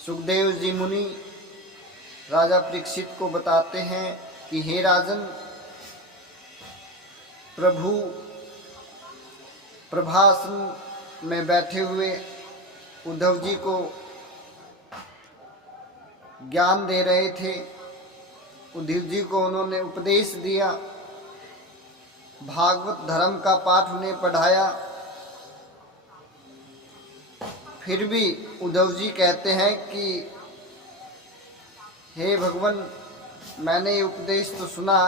सुखदेव जी मुनि राजा परीक्षित को बताते हैं कि हे राजन, प्रभु प्रभासन में बैठे हुए उद्धव जी को ज्ञान दे रहे थे। उद्धव जी को उन्होंने उपदेश दिया, भागवत धर्म का पाठ उन्हें पढ़ाया। फिर भी उद्धव जी कहते हैं कि हे भगवान, मैंने ये उपदेश तो सुना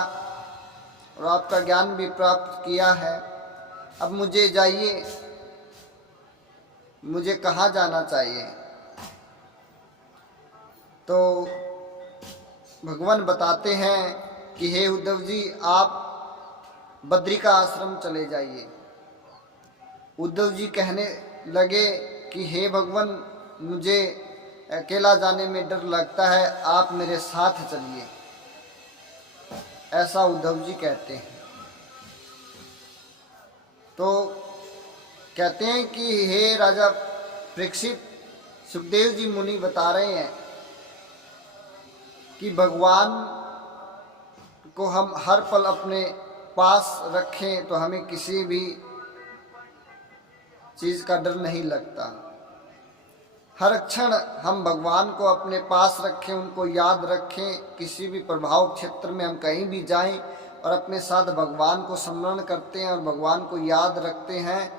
और आपका ज्ञान भी प्राप्त किया है, अब मुझे जाइए, मुझे कहाँ जाना चाहिए? तो भगवान बताते हैं कि हे उद्धव जी, आप बद्रिका आश्रम चले जाइए। उद्धव जी कहने लगे कि हे भगवान, मुझे अकेला जाने में डर लगता है, आप मेरे साथ चलिए। ऐसा उद्धव जी कहते हैं। तो कहते हैं कि हे राजा परीक्षित, सुखदेव जी मुनि बता रहे हैं कि भगवान को हम हर पल अपने पास रखें तो हमें किसी भी चीज़ का डर नहीं लगता। हर क्षण हम भगवान को अपने पास रखें, उनको याद रखें। किसी भी प्रभाव क्षेत्र में हम कहीं भी जाएं और अपने साथ भगवान को स्मरण करते हैं और भगवान को याद रखते हैं,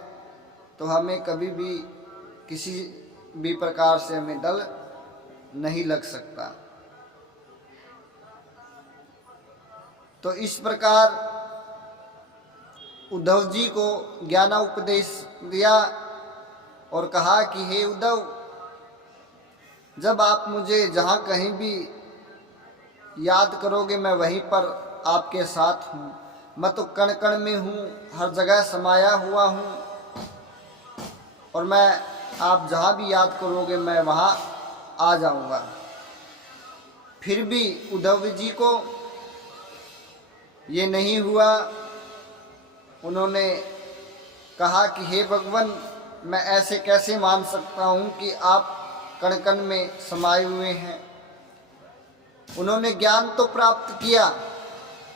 तो हमें कभी भी किसी भी प्रकार से हमें डर नहीं लग सकता। तो इस प्रकार उद्धव जी को ज्ञानोपदेश दिया और कहा कि हे उद्धव, जब आप मुझे जहाँ कहीं भी याद करोगे, मैं वहीं पर आपके साथ हूँ। मैं तो कण कण में हूँ, हर जगह समाया हुआ हूँ, और मैं आप जहाँ भी याद करोगे मैं वहाँ आ जाऊँगा। फिर भी उद्धव जी को ये नहीं हुआ। उन्होंने कहा कि हे भगवान, मैं ऐसे कैसे मान सकता हूँ कि आप कण कण में समाये हुए हैं। उन्होंने ज्ञान तो प्राप्त किया,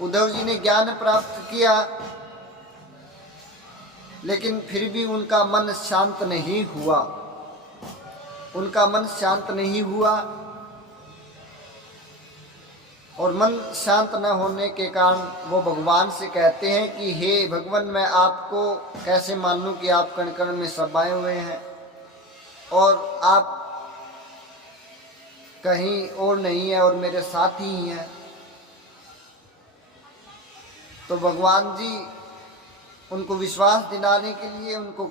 उद्धव जी ने ज्ञान प्राप्त किया, लेकिन फिर भी उनका मन शांत नहीं हुआ। उनका मन शांत नहीं हुआ और मन शांत न होने के कारण वो भगवान से कहते हैं कि हे भगवान, मैं आपको कैसे मान लूं कि आप कण कण में समाये हुए हैं और आप कहीं और नहीं है और मेरे साथ ही हैं। तो भगवान जी उनको विश्वास दिलाने के लिए उनको